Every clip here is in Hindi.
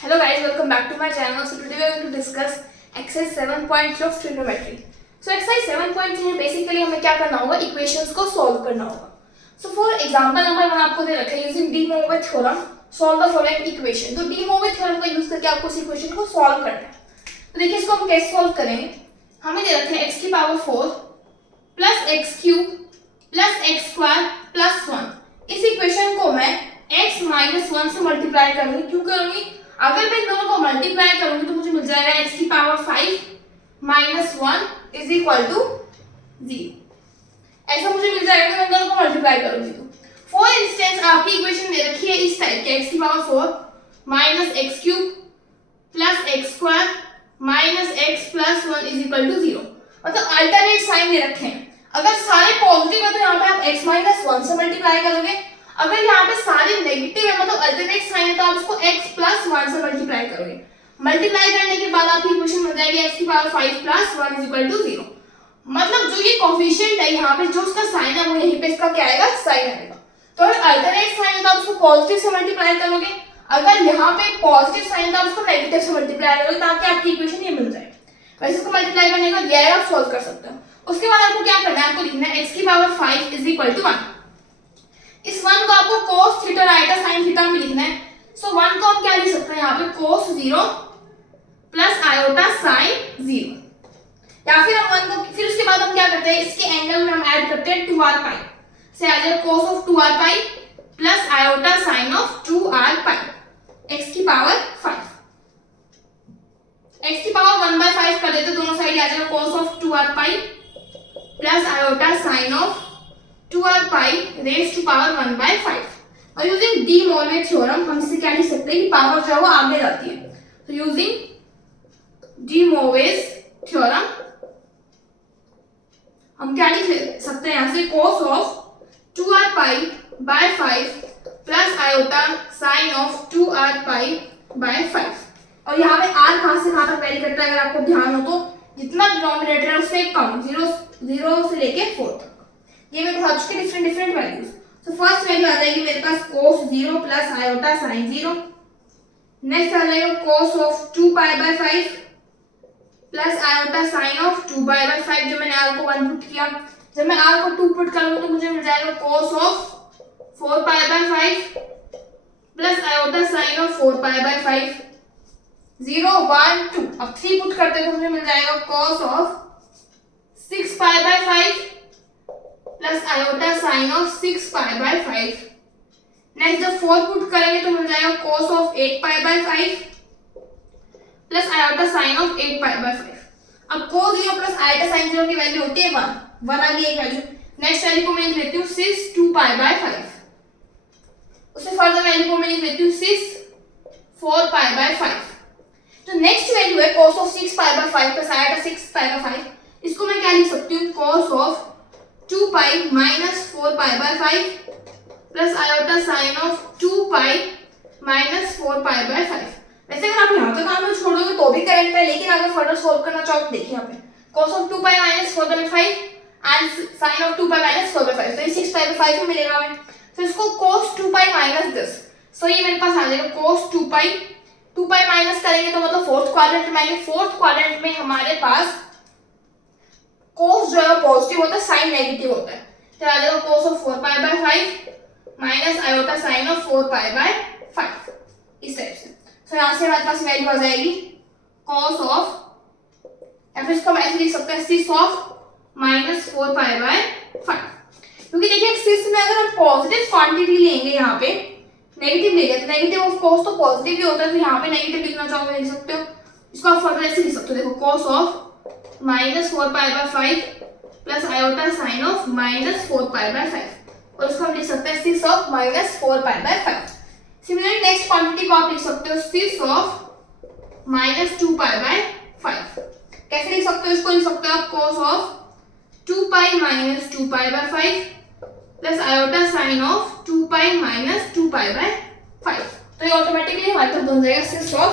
Hello guys, welcome back to my channel. So today we are going to discuss exercise 7.3 of trigonometry. So exercise 7.3 में basically हमें क्या करना होगा, equations को solve करना होगा. So for example number 1 आपको दे रखा है using de Moivre theorem solve the following equation. तो de Moivre theorem का use करके आपको इस equation को solve करना है. तो देखिए इसको हम कैसे solve करेंगे. हमें दे रखा है x की power 4 plus x cube plus x square plus 1. इस equation को मैं x minus 1 से multiply करूंगी. क्यों करूंगी? अगर मैं इन दोनों को मल्टीप्लाई करूंगी तो मुझे मिल जाएगा x की power 5 minus 1 is equal to 0. ऐसा मुझे मिल जाएगा मैं इन दोनों को मल्टीप्लाई करूंगी तो. फॉर इंस्टेंस आपकी इक्वेशन दे रखी है इस टाइप के x की power 4 minus x cube plus x square minus x plus 1 is equal to 0. मतलब अल्टरनेट साइन दे रखे हैं. अगर सारे पॉजिटिव है तो यहाँ पे आप x माइनस 1 से मल्टीप्लाई करोगे. अगर यहाँ पे सारे नेगेटिव है मतलब अल्टरनेट साइन है तो आप इसको x प्लस 1 से मल्टीप्लाई करोगे. मल्टीप्लाई करने के बाद आपकी इक्वेशन बन जाएगी x की power 5 plus 1 is equal to 0. मतलब जो ये कोफिशिएंट है यहाँ पे जो उसका साइन है वो यहीं पे इसका क्या आएगा, साइन आएगा. तो अगर अल्टरनेट साइन है तो आप उसको पॉजिटिव से मल्टीप्लाई करोगे. अगर यहाँ पे पॉजिटिव साइन है तो आप उसको नेगेटिव से मल्टीप्लाई करोगे ताकि आपकी इक्वेशन ये मिल जाए. वैसे इसको मल्टीप्लाई करने का दिया है आप सॉल्व कर सकते हो. उसके बाद आपको क्या करना है, आपको लिखना है x की पावर 5 इज इक्वल टू 1. इस 1 को आपको cos थीटा और आइटा sin थीटा में लिखना है. सो 1 को हम क्या लिख सकते हैं यहाँ पे cos 0 प्लस आयोटा sin 0. या फिर हम 1 को फिर उसके बाद हम क्या करते हैं, इसके एंगल में हम ऐड करते हैं 2r पाई से आ जाएगा cos of 2r pi plus iota sin of 2r pi x की पावर 5. x की पावर 1/5 कर देते दोनों साइड आ जाएगा cos of 2r pi plus iota sin of 2r pi raise to power 1/5. और यूजिंग डी मोइवे थ्योरम हम इससे क्या लिख सकते हैं कि पावर जो है वो आगे जाती है. तो यूजिंग डी मोइवेस थ्योरम हम क्या लिख सकते हैं यहाँ से cos of 2r pi by 5 plus iota sine of 2r pi by 5. और यहाँ पे r कहाँ से कहाँ तक वैरी करता है अगर आपको ध्यान हो तो जितना डिनोमिनेटर है उससे कम 0 से लेके 4 तक. ये मैं बता चुकी different values. So first value आ जाएगी मेरे पास cos 0 plus iota sin 0. Next आ जाएगा cos of 2 pi by 5 plus iota sin of 2 pi by 5. जो मैंने r को 1 पुट किया, जब मैं r को 2 पुट करूंगा तो मुझे मिल जाएगा cos of 4 pi by 5 plus iota sin of 4 pi by 5 0 1 2. अब 3 पुट करते तो मुझे मिल जाएगा cos of 6 pi by 5 plus iota sine of 6 pi by 5. Next जब 4 पुट करेंगे तो मिल जाएगा cos of 8 pi by 5 plus iota sine of 8 pi by 5. अब cos 0 प्लस आयोटा साइन 0 की वैल्यू होती है 1 आ गई एक वैल्यू. नेक्स्ट वैल्यू को मैं लिख लेती हूँ 6 2 पाई बाय 5. उससे फर्दर वैल्यू को मैं लिख लेती हूँ 6 4 पाई बाय 5. तो नेक्स्ट वैल्यू है cos of 6 pi by 5 plus iota 6 pi by 5. इसको मैं क्या लिख सकती हूँ cos of 2 pi minus 4 pi by 5 plus iota sine of 2 pi minus 4 pi by 5. वैसे अगर आप यहाँ तक काम छोड़ दोगे तो भी करेक्ट है, लेकिन अगर फर्दर सॉल्व करना चाहो तो देखिए यहाँ पे cos of 2 pi minus 4 by 5 and sine of 2 pi minus 4 by 5. तो ये 6 पाई बाय 5 में मिलेगा हमें. तो इसको cos 2 पाई माइनस दिस. सो ये मेरे पास आ जाएगा cos 2 पाई माइनस करेंगे तो मतलब फोर्थ क्वाड्रेंट में आएंगे. फोर्थ क्वाड्रेंट में हमारे पास cos जो है पॉजिटिव होता है, साइन नेगेटिव होता है. तो आ जाएगा cos of 4 pi by 5 minus iota sine of 4 pi by 5 इस टाइप से. तो यहाँ से हमारे पास वैल्यू आ जाएगी cos ऑफ या फिर इसको हम ऐसे लिख सकते हैं 6 ऑफ माइनस 4 पाई बाय 5. क्योंकि देखिए 6 में अगर हम पॉजिटिव क्वांटिटी लेंगे यहाँ पे नेगेटिव लेंगे तो नेगेटिव ऑफ cos तो पॉजिटिव भी होता है. तो यहाँ पे नेगेटिव लिखना चाहोगे लिख सकते हो. इसको आप फर्दर ऐसे लिख सकते हो. देखो cos of minus 4 pi by 5 plus iota sine of minus 4 pi by 5. और उसको हम लिख सकते हैं 6 of minus 4 pi by 5. Similarly next quantity को आप लिख सकते हो 6 ऑफ माइनस 2 पाई बाय 5. कैसे लिख सकते हो, इसको लिख सकते हो आप cos of 2 pi minus 2 pi by 5 plus iota sine of 2 pi minus 2 pi by 5. तो ये ऑटोमेटिकली हमारे पास बन जाएगा 6 of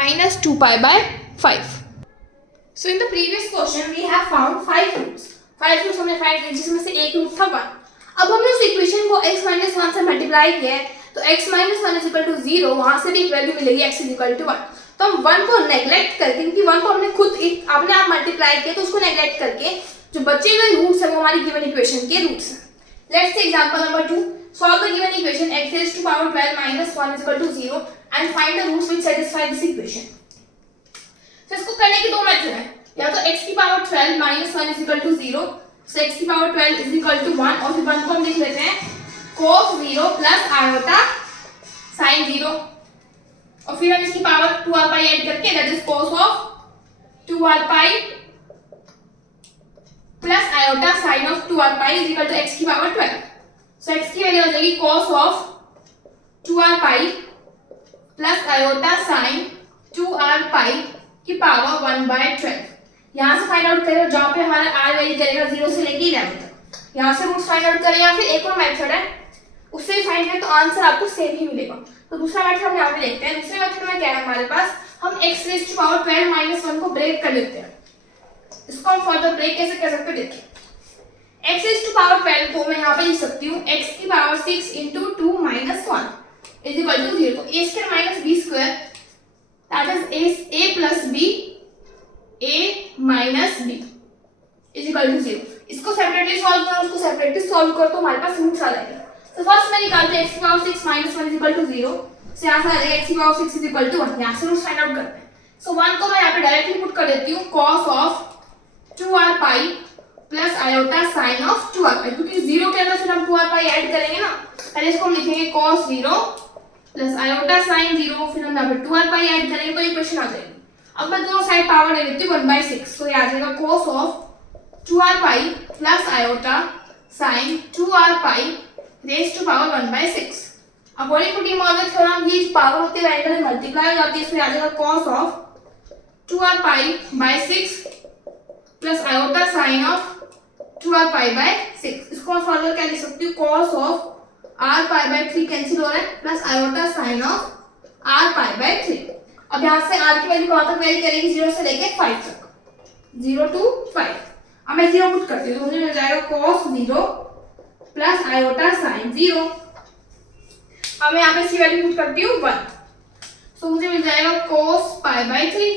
minus 2 pi by 5. So in the previous question we have found 5 roots. 5 roots हमने फाइंड किए जिसमें से एक रूट था 1. अब हमने उस इक्वेशन को x - 1 से मल्टीप्लाई किया है तो x minus one is equal to 0, वहां से भी एक वैल्यू मिलेगी x इज इक्वल टू 1। तो हम 1 को नेग्लेक्ट करके, क्योंकि 1 को हमने खुद अपने आप मल्टीप्लाई किया, तो उसको नेग्लेक्ट करके जो बचे हुए रूट्स है वो हमारी गिवन इक्वेशन के रूट्स हैं। Let's see example number 2, solve the given equation x raised to power 12 minus 1 is equal to 0 and find the roots which satisfy this equation। तो इसको करने के दो मेथड हैं, या तो x की power 12 minus 1 is equal to 0, so x की पावर 12 is equal to 1, और फिर 1 को हम लिख लेते हैं cos 0 plus iota sin 0, और फिर हम इसकी पावर 2r pi ऐड करके that is cos of 2r pi plus iota sin of 2r pi is equal to x की पावर 12। so x की वैल्यू हो जाएगी cos of 2r pi plus iota sin 2r pi की पावर 1/12। यहाँ से फाइंड आउट करें जहाँ पे हमारा r वैल्यू करेगा 0 से लेके 11 तक, यहाँ से रूट्स फाइंड आउट करें, या फिर एक और मेथड है उससे फाइंड करें तो आंसर आपको सेम ही मिलेगा। तो दूसरा मेथड हम यहाँ पे देखते हैं। दूसरे मेथड में क्या है हमारे पास, हम x raise to power 12 minus 1 को ब्रेक कर लेते हैं। इसको हम फर्दर ब्रेक कैसे कर सकते हैं देखिए। x रेज़ टू पावर 12 को मैं यहाँ पे लिख सकती हूँ x की power 6 into 2 minus 1 is equal to 0। तो a square minus b square that is a plus b a minus b is equal to 0। इसको सेपरेटली सॉल्व करो, उसको सेपरेटली सॉल्व करो तो हमारे पास रूट्स आ जाएंगे। तो फर्स्ट में निकालते हैं x की power 6 minus 1 is equal to 0, से यहाँ से आ जाएगा x की पावर 6 is equal to 1। यहाँ से रूट्स फाइंड आउट करते हैं। सो 1 को मैं यहाँ पे डायरेक्टली पुट कर देती हूँ cos of 2r pi plus iota sin of 2r pi, क्योंकि 0 के अंदर फिर हम 2r pi ऐड करेंगे ना, पहले इसको हम लिखेंगे cos 0 plus iota sin 0, फिर हम यहाँ पे 2r pi ऐड करेंगे तो इक्वेशन आ जाएगी। अब मैं दोनों साइड पावर ले लेती हूँ 1/6, तो ये आ जाएगा cos of 2r pi plus iota sin 2r pi raised to power 1/6। अब Wheeler-Pettit थ्योरम ये पावर होती है एंगल में मल्टीप्लाई हो जाती है, इसमें आ जाएगा cos of 2r pi by 6 plus iota sin of 2r pi by 6। इसको मैं फर्दर क्या लिख सकती हूँ, cos of r pi by 3 cancel हो रहा है plus iota sin of r pi by 3। अब यहाँ से r की वैल्यू कहाँ तक वेरी करेगी, 0 से लेके 5 तक, 0 to 5। अब मैं 0 पुट करती हूँ तो मुझे मिल जाएगा cos 0 प्लस आयोटा साइन 0। अब मैं यहाँ पे इसकी वैल्यू पुट करती हूँ 1, तो मुझे मिल जाएगा cos pi by 3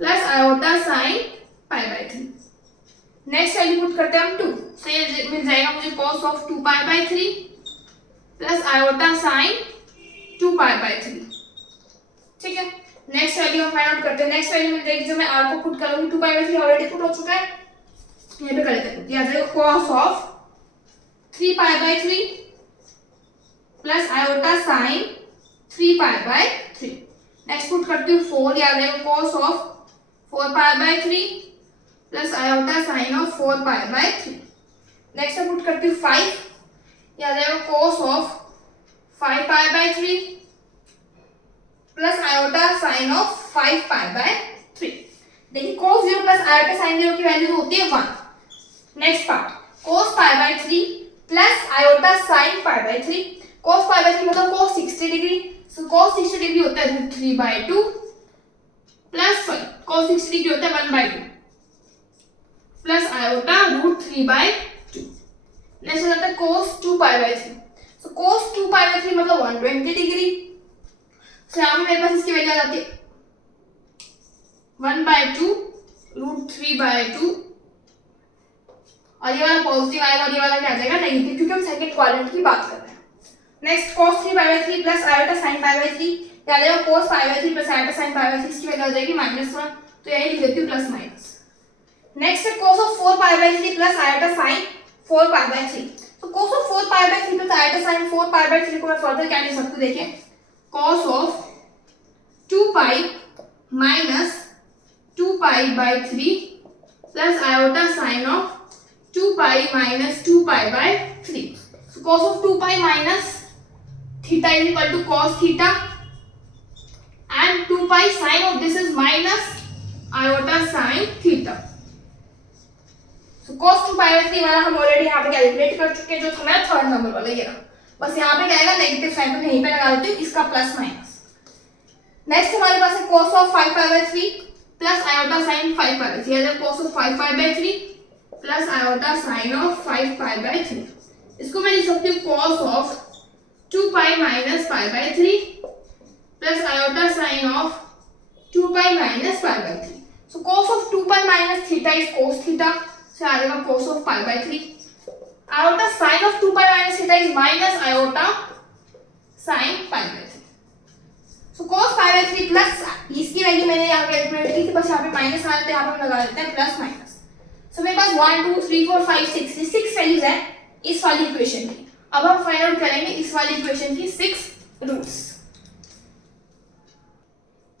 plus iota sign pi by 3। Next value put करते हैं हम 2, तो ये मिल जाएगा मुझे cos of 2 pi by 3 plus iota sine 2 pi by 3। ठीक है, नेक्स्ट वैल्यू हम फाइंड आउट करते हैं। नेक्स्ट वैल्यू मिल जाएगी जो मैं r को पुट करूंगी 2 पाई बाई 3 ऑलरेडी पुट हो चुका है, यहाँ पे कर लेते हैं। ये आ जाएगा cos of 3 pi by 3 plus iota sign 3 pi by 3। Next put करती हूँ 4, याद है cos of 4 pi by 3 plus iota sine of 4 pi by 3। Next put करती हूँ 5, याद है cos of 5 pi by 3 plus iota sine of 5 pi by 3। देखिए cos 0 प्लस आयोटा साइन 0 की वैल्यू होती है 1। Next part cos pi by 3 plus iota sign pi by 3। cos pi by 3 मतलब cos 60 डिग्री, सो cos 60 डिग्री होता है √3/2 प्लस cos 60 डिग्री होता है 1/2 प्लस आयोटा √3/2। नेक्स्ट हो जाता है cos 2 pi by 3, so cos 2 pi by 3 मतलब 120 डिग्री। सो यहाँ पे मेरे पास इसकी वैल्यू आ जाती है 1/2 √3/2, और ये वाला पॉजिटिव आएगा और ये वाला क्या आ जाएगा नेगेटिव, क्योंकि हम सेकंड क्वाड्रेंट की बात कर रहे हैं। Next cos 3 pi by 3 plus iota sign pi by 3, याद है cos pi by 3 plus iota sign pi by 3 इसकी वैल्यू आ जाएगी -1, तो यही लिख देती हूँ प्लस माइनस। नेक्स्ट है cos of 4 pi by 3 plus iota sign 4 pi by 3, तो cos of 4 pi by 3 plus iota sign 4 pi by 3 को मैं फर्दर क्या लिख सकती हूँ, देखिए cos of 2 pi minus 2 pi by 3 plus iota sine of 2 pi minus 2 pi by 3। So cos of 2 pi minus theta is equal to cos theta, and 2 pi sin of this is minus iota sin theta. So cos 2 pi by 3 वाला हम ऑलरेडी यहाँ पे कैलकुलेट कर चुके हैं, जो था मेरा थर्ड नंबर वाला ये रहा। बस यहाँ पे क्या आएगा नेगेटिव साइन को यहीं पे लगा देती हूँ, इसका प्लस माइनस। नेक्स्ट हमारे पास है cos of 5 pi by 3 plus iota sin 5 pi by 3, ये है cos of 5 pi by 3 plus iota sine of 5 pi by 3। इसको मैं लिख सकती हूँ cos of 2 pi minus pi by 3 plus iota sine of 2 pi minus pi by 3. So cos of 2 pi minus theta is cos theta. So आ जाएगा cos of pi by 3. Iota sin of 2 pi minus theta is minus iota sin pi by 3. So cos pi by 3 plus इसकी वैल्यू मैंने यहाँ कैलकुलेट की थी, बस यहाँ पे माइनस आते हैं, यहाँ पे हम लगा देते हैं प्लस माइनस. सो मेरे पास 1 2 3 4 5 6 ये 6 वैल्यूज है इस वाली इक्वेशन की. अब हम फाइंड आउट करेंगे इस वाली इक्वेशन की 6 roots.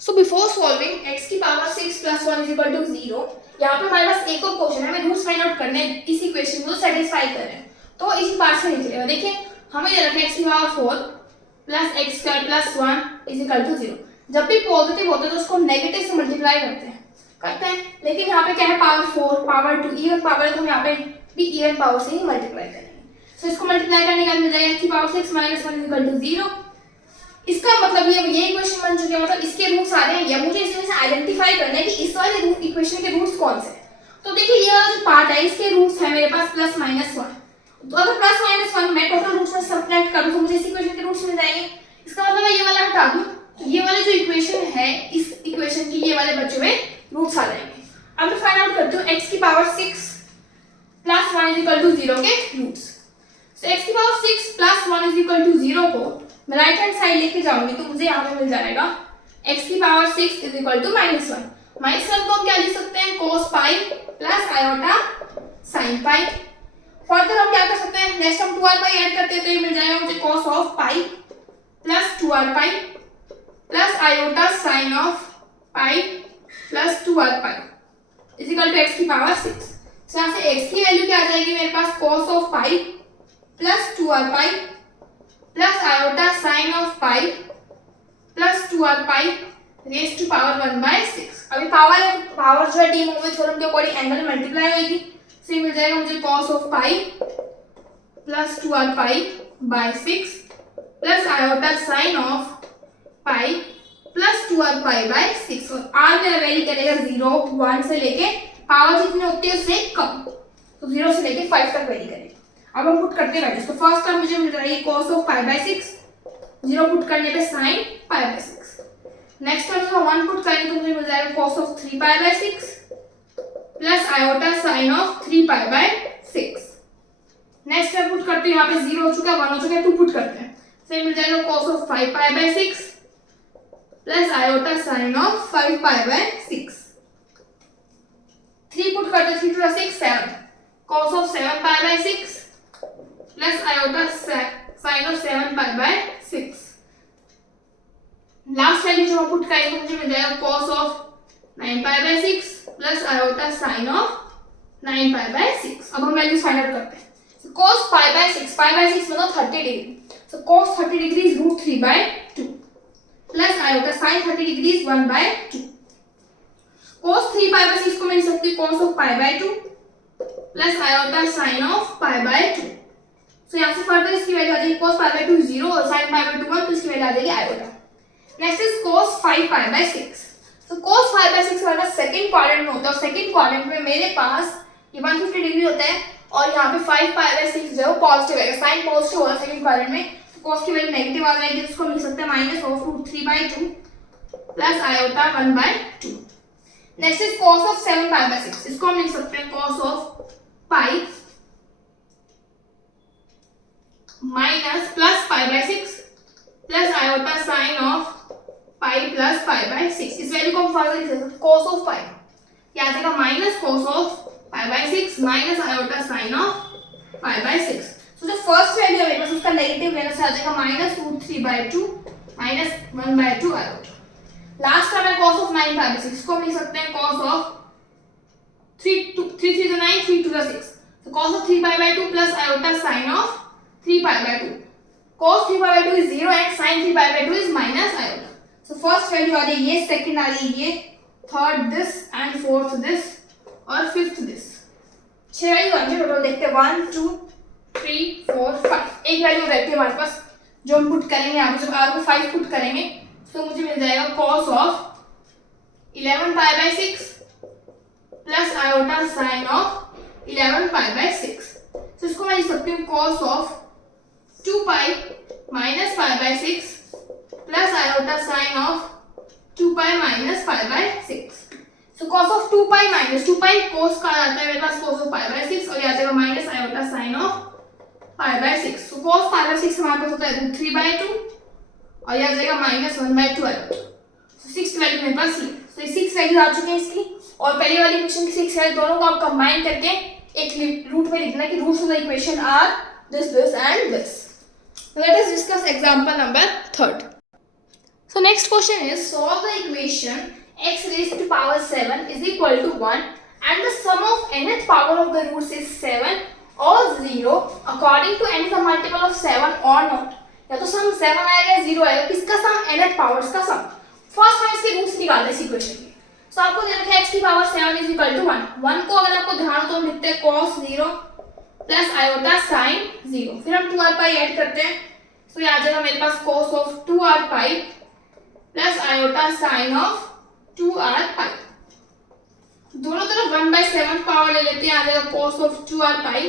So before solving x की power 6 plus 1 is equal to 0, यहाँ पे हमारे पास एक और क्वेश्चन है, हमें रूट्स फाइंड आउट करने हैं इस इक्वेशन को सेटिस्फाई कर रहे हैं, तो इसी पार्ट से निकलेगा. देखिए हमें दे रखा है x की power 4 plus x square plus 1 is equal to 0. जब भी पॉजिटिव होता है तो उसको नेगेटिव से मल्टीप्लाई करते हैं, लेकिन यहाँ पे क्या है पावर 4 पावर 2 इवन पावर है, तो हम यहाँ पे भी इवन पावर से ही मल्टीप्लाई करेंगे. सो इसको मल्टीप्लाई करने का मिल जाएगा x की power 6 minus 1 is equal to 0. इसका मतलब ये इक्वेशन बन चुकी है, मतलब इसके रूट्स आ रहे हैं, या मुझे इसमें से आइडेंटिफाई करना है कि इस वाले रूट इक्वेशन के रूट्स कौन से हैं. तो देखिए ये वाला जो पार्ट है इसके रूट्स है मेरे पास प्लस माइनस 1. तो अगर प्लस माइनस 1 मैं टोटल रूट्स में सब्ट्रैक्ट करूं तो मुझे इस इक्वेशन के रूट्स मिल जाएंगे. इसका मतलब मैं ये वाला हटा दूं तो ये वाली जो इक्वेशन है इस इक्वेशन की ये वाले बचे हुए रूट्स आ जाएंगे. अब मैं फाइंड आउट करती हूं x की power 6 plus 1 is equal to 0 के रूट्स. सो x की power 6 plus 1 is equal to 0 को मैं राइट हैंड साइड लेके जाऊंगी तो मुझे यहाँ पे मिल जाएगा x की power 6 is equal to minus 1. Minus 1 को हम क्या लिख सकते हैं cos pi plus iota sin pi. Further हम क्या कर सकते हैं, नेक्स्ट हम 2r पाई ऐड करते हैं तो ये मिल जाएगा मुझे cos of pi plus 2r pi plus iota sin of pi plus 2r pi is equal to x की पावर 6. तो यहाँ से x की वैल्यू क्या आ जाएगी मेरे पास cos of pi plus 2r pi plus iota sine of pi plus 2r pi raise to power 1 by 6. अभी पावर जो है डी मूव थ्योरम के अकॉर्डिंग एंगल मल्टीप्लाई होगी, तो ये मिल जाएगा मुझे cos of pi plus 2r pi by 6 plus iota sine of pi plus 2r pi by 6. और r मेरा वैल्यू करेगा 0 1 से लेके पावर जितनी होती है उससे कम, तो 0 से लेके 5 तक वैल्यू करेगा. अब हम पुट करते हैं वैल्यूज. तो फर्स्ट टर्म मुझे मिल जाएगी cos of pi by 6, 0 put करने पे sin pi by 6. Next term जो 1 पुट करेंगे तो मुझे मिल जाएगा cos of 3 pi by 6 plus iota sin of 3 pi by 6. Next मैं पुट करती हूँ, यहाँ पे 0 हो चुका है 1 हो चुका है, 2 पुट करते हैं तो ये मिल जाएगा cos of 5 pi by 6 plus iota sin of 5 pi by 6. 3 put करते हैं, 3 to 6 7 cos of 7 pi by 6 plus iota sine of 7 pi by 6. Last value जो हम पुट करेंगे मुझे मिल जाएगा cos of 9 pi by 6 plus iota sine of 9 pi by 6. अब हम वैल्यूज फाइंड आउट करते हैं. so cos पाई बाय 6 मतलब 30 degree, so cos 30 degree is root 3 by 2 plus iota sine 30 degree is 1 by 2. cos 3 pi by 6 को मैं लिख सकती हूँ cos of pi by 2 plus iota sine of pi by 2. So यहाँ से फर्दर इसकी वैल्यू आ जाएगी cos पाई बाय 2 0 और sin पाई बाय 2 1, तो इसकी वैल्यू आ जाएगी iota. Next is cos 5 pi by 6. So cos 5 by 6 हमारा सेकंड क्वाड्रेंट में होता है, और सेकंड क्वाड्रेंट में मेरे पास ये 150 डिग्री होता है और यहाँ पे 5 पाई बाय 6 जो है वो पॉजिटिव है, साइन पॉजिटिव होगा सेकंड क्वाड्रेंट में, तो cos की वैल्यू नेगेटिव आ जाएगी, जिसको हम लिख सकते हैं minus of root 3 by 2 plus iota 1 by 2. Next is cos of 7 pi by 6. इसको हम लिख सकते हैं cos of pi minus plus pi by 6 plus iota sine of pi plus pi by 6. इस वैल्यू को हम फर्दर लिख सकते हैं cos ऑफ पाई क्या आ जाएगा minus cos of pi by 6 minus iota sine of pi by 6. सो जो फर्स्ट वैल्यू है मेरे पास उसका नेगेटिव लेने से आ जाएगा minus root 3 by 2 minus 1 by 2 iota. Last term है cos ऑफ 9 पाई बाय 6. इसको हम लिख सकते हैं cos of 3 3 to 9 3 to 6. so cos of 3 pi by 2 plus iota sine of 3 pi by 2. cos 3 pi by 2 is 0 and sin 3 pi by 2 is minus iota. So first value आ रही है ये, second आ रही है ये, third this and fourth this और fifth this. 6 वैल्यू आएंगे टोटल, देखते हैं 1 2 3 4 5. एक वैल्यू रहती है हमारे पास जो हम पुट करेंगे. यहाँ पे जब r को 5 पुट करेंगे तो मुझे मिल जाएगा cos of 11 pi by 6 plus iota sin of 11 pi by 6. तो इसको मैं लिख सकती हूँ cos of 2 pi minus pi by 6 plus iota sine of 2 pi minus pi by 6। So cos of 2 pi minus 2 pi cos का आता है मेरे पास cos ऑफ पाई बाय 6 और यहाँ जाएगा minus iota sine of pi by 6। So cos pi by 6 हमारे पास होता है √3/2 और यहाँ जाएगा माइनस 1/2 आयोटा। सो 6 वैल्यू मेरे पास ये। सो ये 6 वैल्यू आ चुके हैं इसकी और पहले वाली इक्वेशन की 6 है, दोनों को आप कंबाइन करके एक रूट में लिखना कि roots of the equation are this and this. Let us discuss example number 3rd। So next question is solve the equation x raised to power 7 is equal to 1 and the sum of nth power of the roots is 7 or 0 according to n is a multiple of 7 or not। या तो सम 7 आएगा या 0 आएगा, किसका सम? nth पावर्स का सम। फर्स्ट हम इसके रूट्स निकालते हैं इस इक्वेशन के। सो आपको दे रखा है x की पावर 7 is equal to 1। 1 को अगर आपको ध्यान हो तो हम लिखते हैं cos 0 प्लस आयोटा sin 0, फिर हम 2r पाई ऐड करते हैं। सो ये आ जाएगा मेरे पास cos of 2r pi plus iota sine of 2r पाई। दोनों तरफ 1/7 पावर ले लेते हैं, आ जाएगा cos of 2r pi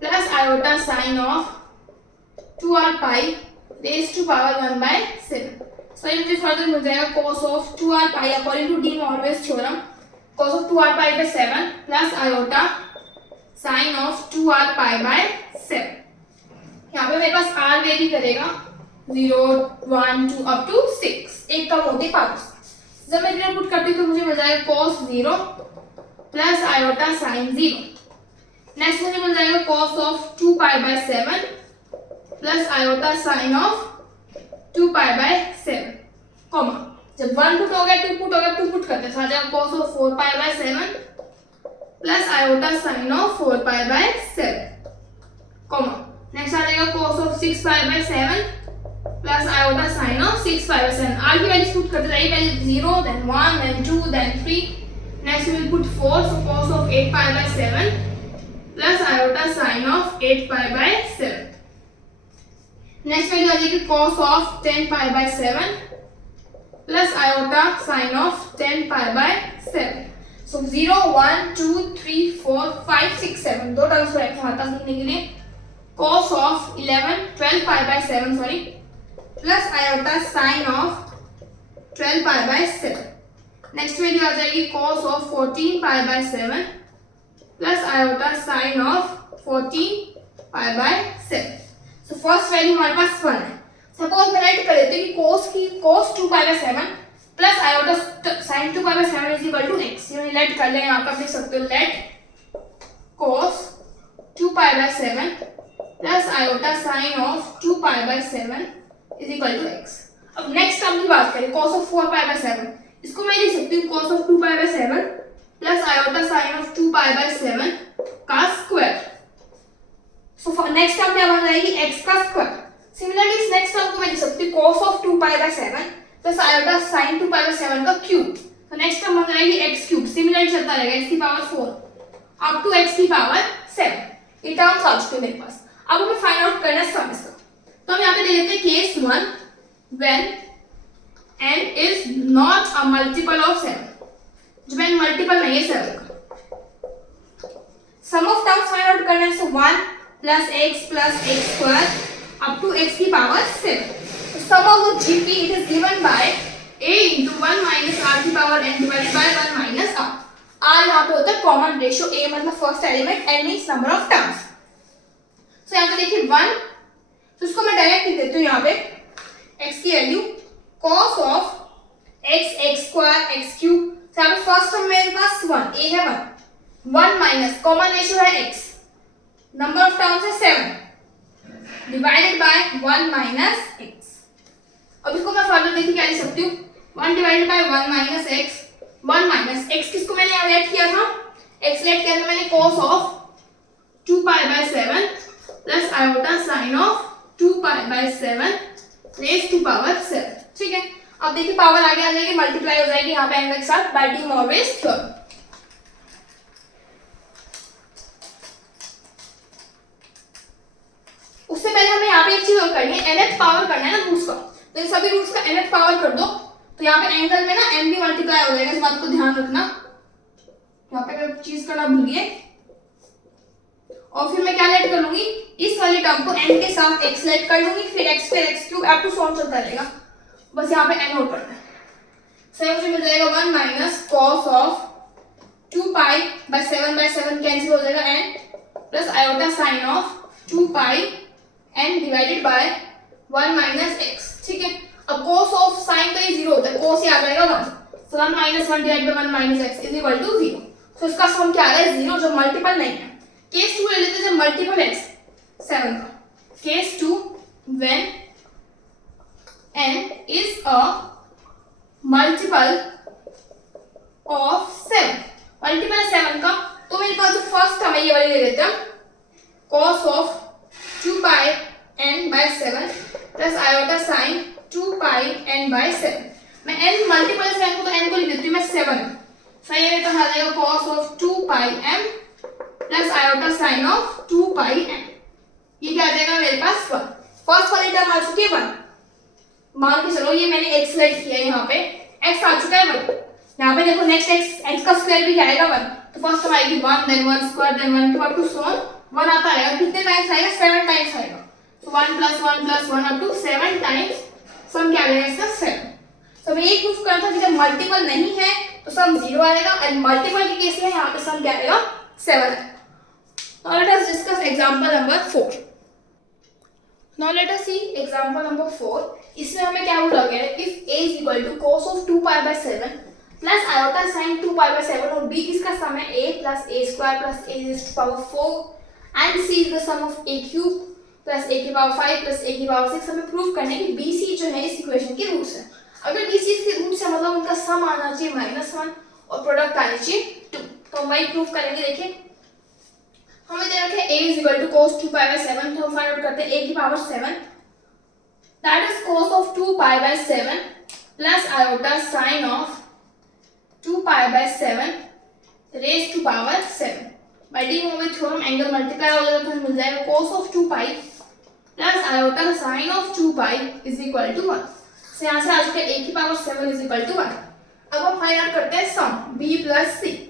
plus iota sine of 2r pi raise to power 1/7। So ये मुझे फर्दर मिल जाएगा cos of 2r pi according to de Morgan's theorem cos of 2r pi by 7 plus iota sine of 2r pi by 7। यहाँ पे मेरे पास r वेरी करेगा 0 1 2 अप टू 6, एक कम होती पावर्स। जब मैं इधर पुट करती हूँ तो मुझे मिल जाएगा cos 0 plus iota sin 0। Next मुझे मिल जाएगा cos of 2 pi by 7 plus iota sin of 2 pi by 7, comma जब 1 पुट हो गया 2 पुट हो गया 2 पुट करते हैं, आ जाएगा cos of 4 pi by 7 plus iota sin of 4 pi by 7, comma next आ जाएगा cos of 6 pi by 7 plus iota sine of 6 pi by 7। R की वैल्यू पुट करते जाइए, पहले 0 then 1 then 2 then 3, next we will put 4, so cos of 8 pi by 7 plus iota sine of 8 pi by 7। Next value आ जाएगी cos of 10 pi by 7 plus iota sine of 10 pi by 7। सो 0 1 2 3 4 5 6 7 दो टर्म्स रखे हमारे पास लिखने के लिए, cos of 12 pi by 7 sorry plus iota sine of 12 pi by 7। Next value आ जाएगी cos of 14 pi by 7 plus iota sine of 14 pi by 7। So first value हमारे पास 1 है। सपोज मैं राइट कर देती हूँ कि cos 2 pi by 7 plus iota sin 2 pi by 7 is equal to x। ये लेट कर लें, यहाँ पर लिख सकते हो let cos 2 pi by 7 plus iota sine of 2 pi by 7 is equal to x। अब नेक्स्ट टर्म की बात करें cos ऑफ 4 पाई बाय 7, इसको मैं लिख सकती हूँ cos of 2 pi by 7 plus iota sine of 2 pi by 7 का स्क्वायर। सो नेक्स्ट टर्म क्या बन जाएगी x का स्क्वायर। सिमिलरली इस नेक्स्ट टर्म को मैं लिख सकती हूँ cos of 2 pi by 7 plus iota sine 2 pi by 7 का क्यूब। तो नेक्स्ट टर्म बन जाएगी x क्यूब, सिमिलरली चलता रहेगा x की पावर 4 अप टू x की पावर 7। ये टर्म्स आ चुके मेरे पास। अब हमें फाइंड आउट करना है सम इसका। तो हम यहाँ पे दे देते हैं case 1 when n is not a multiple of 7, जब n मल्टीपल नहीं है 7 का। Sum of terms find out करना है, so 1 plus x square up to x की power 7। Sum of GP it is given by a into 1 minus r की पावर n divided by 1 minus r। r यहाँ पे होता है कॉमन रेशियो, a मतलब first element, n means number of terms. So यहाँ पे देखिए 1, तो इसको मैं डायरेक्ट लिख देती हूँ यहाँ पे x की value cos of x square x cube. तो यहाँ पे फर्स्ट टर्म मेरे पास 1, a है 1 माइनस कॉमन रेशियो है x, नंबर ऑफ टर्म्स है 7 डिवाइडेड बाय 1 माइनस x। अब इसको मैं फर्दर देखिए क्या लिख सकती हूँ, 1 divided by 1 minus x, 1 minus x किसको मैंने यहाँ लेट किया था, x लेट किया था मैंने cos of 2 pi by 7 plus iota sine of 2 pi by 7 raise to power 7। ठीक है, अब देखिए पावर आगे आ जाएगी, मल्टीप्लाई हो जाएगी यहाँ पे एंगल के साथ बाय डी मॉर्गन्स थ्योरम। उससे पहले हमें यहाँ पे एक चीज और करनी है, nth पावर करना है ना रूट्स का। तो इन सभी रूट्स का nth पावर कर दो तो यहाँ पे एंगल में ना n भी मल्टीप्लाई हो जाएगा, इस बात को ध्यान रखना। यहाँ पे चीज करना भूलिए। और फिर मैं क्या लेट कर लूंगी, इस वाले टर्म को n के साथ x लेट कर लूंगी, फिर x फिर x cube up to solve चलता रहेगा, बस यहाँ पे n नोट करना है। सो मुझे मिल जाएगा 1 minus cos of 2 pi by 7 cancel हो जाएगा n plus iota sine of 2 pi n divided by 1 minus x। ठीक है, अब cos ऑफ साइन तो ये 0 होता है, cos ये आ जाएगा 1, so 1 minus 1 divided by 1 minus x is equal to 0। So इसका सम क्या आ रहा है 0, जो मल्टीपल नहीं है। केस 2 ले लेते हैं, जब मल्टीपल है 7 का। Case 2 when n is a multiple of 7, multiple है 7 का, तो मेरे पास जो फर्स्ट टर्म है ये वाली ले लेते हैं, cos of 2 pi n by 7 plus iota sine 2 pi n by 7। मैं n मल्टीपल है 7 को, तो n को लिख देती हूँ मैं 7, सही है, तो आ जाएगा cos of 2 pi m plus iota sine of 2 pi n। ये क्या आ जाएगा मेरे पास 1, फर्स्ट वाली टर्म आ चुकी है 1, मान के चलो ये मैंने x लेट किया है, यहाँ पे x आ चुका है 1, यहाँ पे देखो नेक्स्ट x का स्क्वायर भी आएगा 1, तो फर्स्ट टर्म आएगी 1 then 1 square then 1 to up to so 1 आता रहेगा, कितने टाइम्स आएगा 7 टाइम्स आएगा, तो 1 plus 1 plus 1 up to 7 times, sum क्या आएगा इसका 7। तो मैं ये प्रूफ करता था कि जब मल्टीपल नहीं है तो सम 0 आएगा, और मल्टीपल के केस में यहाँ पे सम क्या आएगा 7 आएगा। Now let us discuss example number 4. Now let us see example number 4. इसमें हमें क्या बोला गया है, if a is equal to cos of 2 pi by 7 plus iota sin 2 pi by 7 और b किसका सम है a plus a square plus a raised to power 4 and c is the sum of a cube plus a की पावर 5 plus a की पावर 6। हमें प्रूव करना है कि bc जो है इस इक्वेशन के रूट्स है। अगर bc इसके रूट्स है मतलब उनका सम आना चाहिए -1 और प्रोडक्ट आनी चाहिए 2, तो हम वही प्रूव करेंगे। देखिए हमें दे रखा है a is equal to cos 2 pi by 7, तो हम फाइंड आउट करते हैं a की power 7 that is cos of 2 pi by 7 plus iota sin of 2 pi by 7 raised to power 7। by de Moivre theorem angle multiply हो जाएगा, तो मिल जाएगा cos of 2 pi plus iota sin of 2 pi is equal to 1। से यहाँ से आ चुका है a की पावर 7 is equal to 1। अब हम फाइंड आउट करते हैं सम b plus c।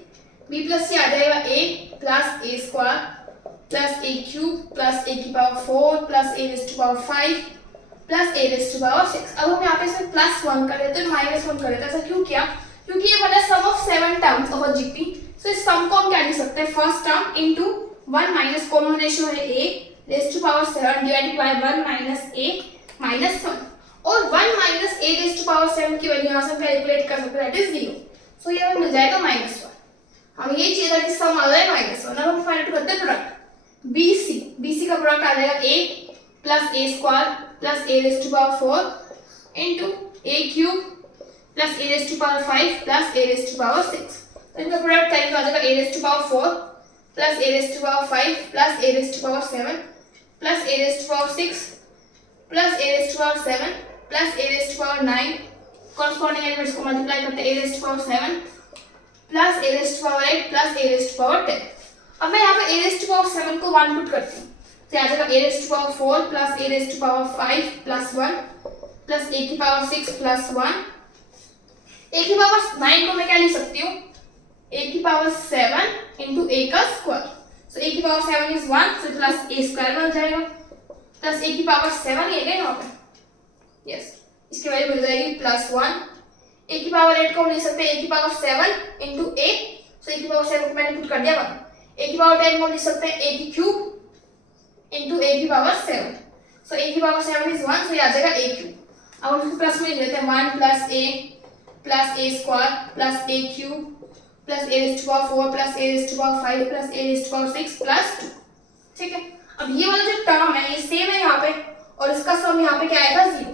b plus c आ जाएगा a plus a square plus a cube plus a की power 4 plus a raise to power 5 plus a raise to power 6। अब हम यहाँ पे इसमें +1 कर देते हैं, -1 कर देते हैं। ऐसा क्यों किया, क्योंकि ये बना sum of 7 terms of a GP, so इस सम को हम क्या लिख सकते हैं, first term into 1 minus common ratio है a raise to power 7 divided by 1 minus a minus 1, और 1 minus a raise to power 7 की वैल्यू यहाँ से कैलकुलेट कर सकते हैं, दैट इज 0, सो ये हमें मिल जाएगा -1। हमें ये चाहिए था कि सम आ जाए -1। अब हम फाइंड आउट करते हैं प्रोडक्ट BC का प्रोडक्ट आ जाएगा a plus a square plus a raise to power 4 into a cube plus a raise to power 5 plus a raise to power 6। तो इनका प्रोडक्ट करेंगे आ जाएगा a raise to power 4 plus a raise to power 5 plus a raise to power 7 plus a raise to power 6 plus a raise to power 7 plus a raise to power 9, corresponding elements को मल्टीप्लाई करते हैं a raise to power 7 plus a raise to power 8 plus a raise to power 10। अब मैं यहाँ पे a रेज़ टू पावर 7 को 1 पुट करती हूँ, तो यहाँ जाएगा a raise to power 4 plus a raise to power 5 plus 1 plus a की पावर 6 प्लस 1। a की पावर 9 को मैं क्या लिख सकती हूँ, a की पावर 7 इंटू a का स्क्वायर, सो a की power 7 is 1, so plus a square बन जाएगा प्लस a की पावर 7 ये है यहाँ पे, यस, इसकी वैल्यू मिल जाएगी +1। a की पावर 8 को हम लिख सकते हैं a की power 7 into a, so a की पावर 7 को मैंने पुट कर दिया 1। a की पावर 10 को हम लिख सकते हैं a की क्यूब इंटू a की पावर 7, सो a की पावर 7 इज 1, सो ये आ जाएगा a क्यूब। अब हम इसको प्लस में लिख लेते हैं 1 plus a square plus a cube plus a raise to power 4 plus a raise to power 5 plus a raise to power 6 plus 2। ठीक है, अब ये वाला जो टर्म है ये सेम है यहाँ पे, और इसका सम यहाँ पे क्या आएगा 0,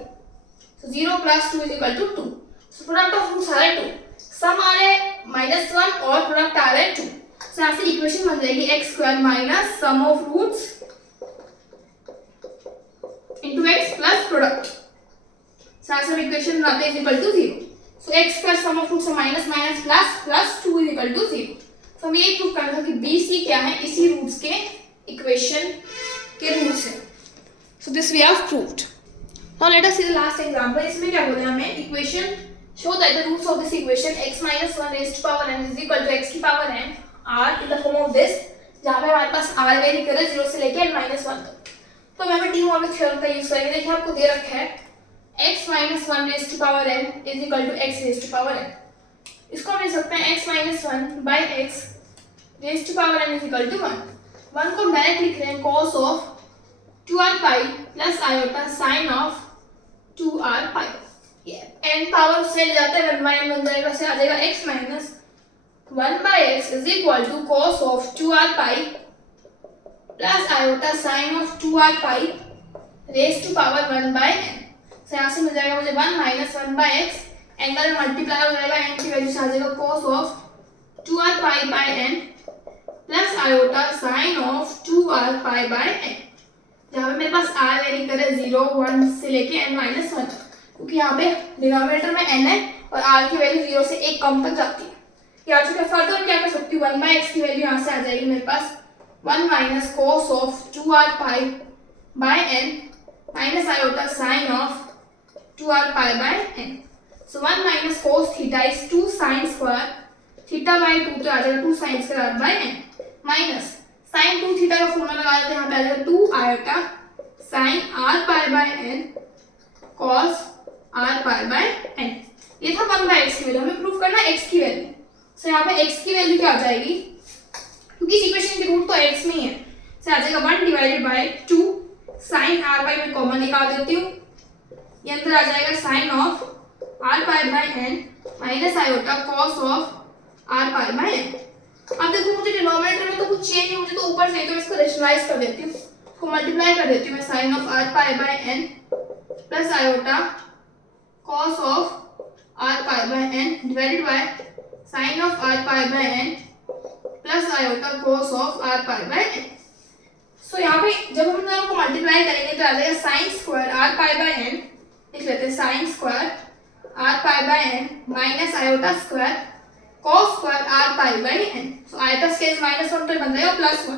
so 0 plus 2 is equal to 2। So product of roots आ रहा है 2, सम आ रहा है -1 और प्रोडक्ट आ रहा है 2, सो यहाँ से इक्वेशन बन जाएगी x square minus sum of roots into x plus product, so यहाँ से इक्वेशन बनाते हैं is equal to 0, so x square sum of roots minus minus plus plus 2 is equal to 0। So हम ये प्रूव करना था कि BC क्या है, इसी रूट्स के इक्वेशन के रूट्स है, so this we have proved. Now let us see the last example. इसमें क्या बोला हमें, equation show that the roots of this equation x minus 1 raised to power n is equal to x की power n are in the form of this, जहाँ पे हमारे पास आर वेरी करे 0 से लेके n माइनस 1 तक। तो यहाँ पे डी मॉर्गन थ्योरम का यूज करेंगे। देखिए आपको दे रखा है x minus 1 raise to power n is equal to x raise to power n। इसको हम लिख सकते हैं x minus 1 by x raise to power n is equal to 1 को डायरेक्ट लिख रहे हैं cos of 2r pi plus iota sine of 2r pi. ये n पावर से ले जाते हैं 1 बाई n बन जाएगा, से आ जाएगा x minus 1 by x is equal to cos of 2r pi plus iota sine of 2r pi raise to power 1 by n। से यहाँ से मिल जाएगा मुझे 1 minus 1 by x, angle multiply हो जाएगा, n की वैल्यू से आ जाएगा cos of 2r pi by n plus iota sine of 2r pi by n। जहाँ पे मेरे पास r वेरी करे 0 1 से लेके n माइनस 1, क्योंकि यहाँ पे डिनोमिनेटर में n है और r की वैल्यू 0 से 1 कम तक जाती है। या चुके फर्दर क्या कर सकती हूँ, 1 बाई एक्स की वैल्यू यहाँ से आ जाएगी मेरे पास 1 minus cos of 2r pi by n minus iota sine of 2r pi by n। So 1 minus cos theta is 2 sine square theta by 2 तो आ जाएगा 2 sine square by n minus sine 2 theta का फॉर्मूला लगा देते हैं, यहाँ पे आ जाएगा 2 iota sine r pi by n cos r pi by n। ये था 1 बाई x की वैल्यू, हमें प्रूव करना है x की वैल्यू। सो यहाँ पे x की वैल्यू क्या आ जाएगी, क्योंकि इस इक्वेशन की रूट तो x में ही है, से आ जाएगा 1 divided by 2 sine r pi में कॉमन निकाल देती हूँ, ये अंदर आ जाएगा sine of r pi by n minus iota cos of r pi by n। अब देखो मुझे डिनोमिनेटर में तो कुछ चेंज नहीं, मुझे तो ऊपर से तो इसको रेशनलाइज कर देती हूँ, इसको मल्टीप्लाई कर देती हूँ मैं sine of r pi by n plus iota cos of r pi by n divided by sine of r pi by n plus iota cos of r pi by n। So यहाँ पे जब हम दोनों को मल्टीप्लाई करेंगे तो आ जाएगा sine square r pi by n, लिख लेते हैं sine square r pi by n minus iota square cos square r pi by n। So iota square minus 1 तो ये बन जाएगा प्लस 1,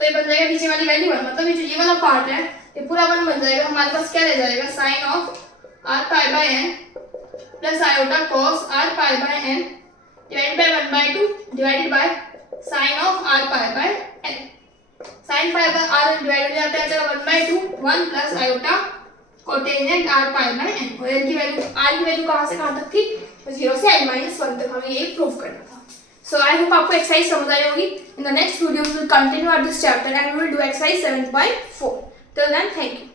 तो ये बन जाएगा नीचे वाली वैल्यू 1, मतलब ये वाला पार्ट है ये पूरा 1 बन जाएगा। हमारे पास क्या रह जाएगा sine of r pi by n plus iota cos r pi by n divided by 1 by 2 divided by sine of r pi by n। Sine pi by r divide हो जाता है चलो 1 by 2 1 plus iota cotangent r pi by n। और n की वैल्यू r की वैल्यू कहां से कहां तक थी, 0 से n माइनस 1 तक हमें ये प्रूव करना था। सो आई होप आपको एक्सरसाइज समझ आई होगी। In the next video we will continue this chapter and we will do exercise 7.4। Till then thank you.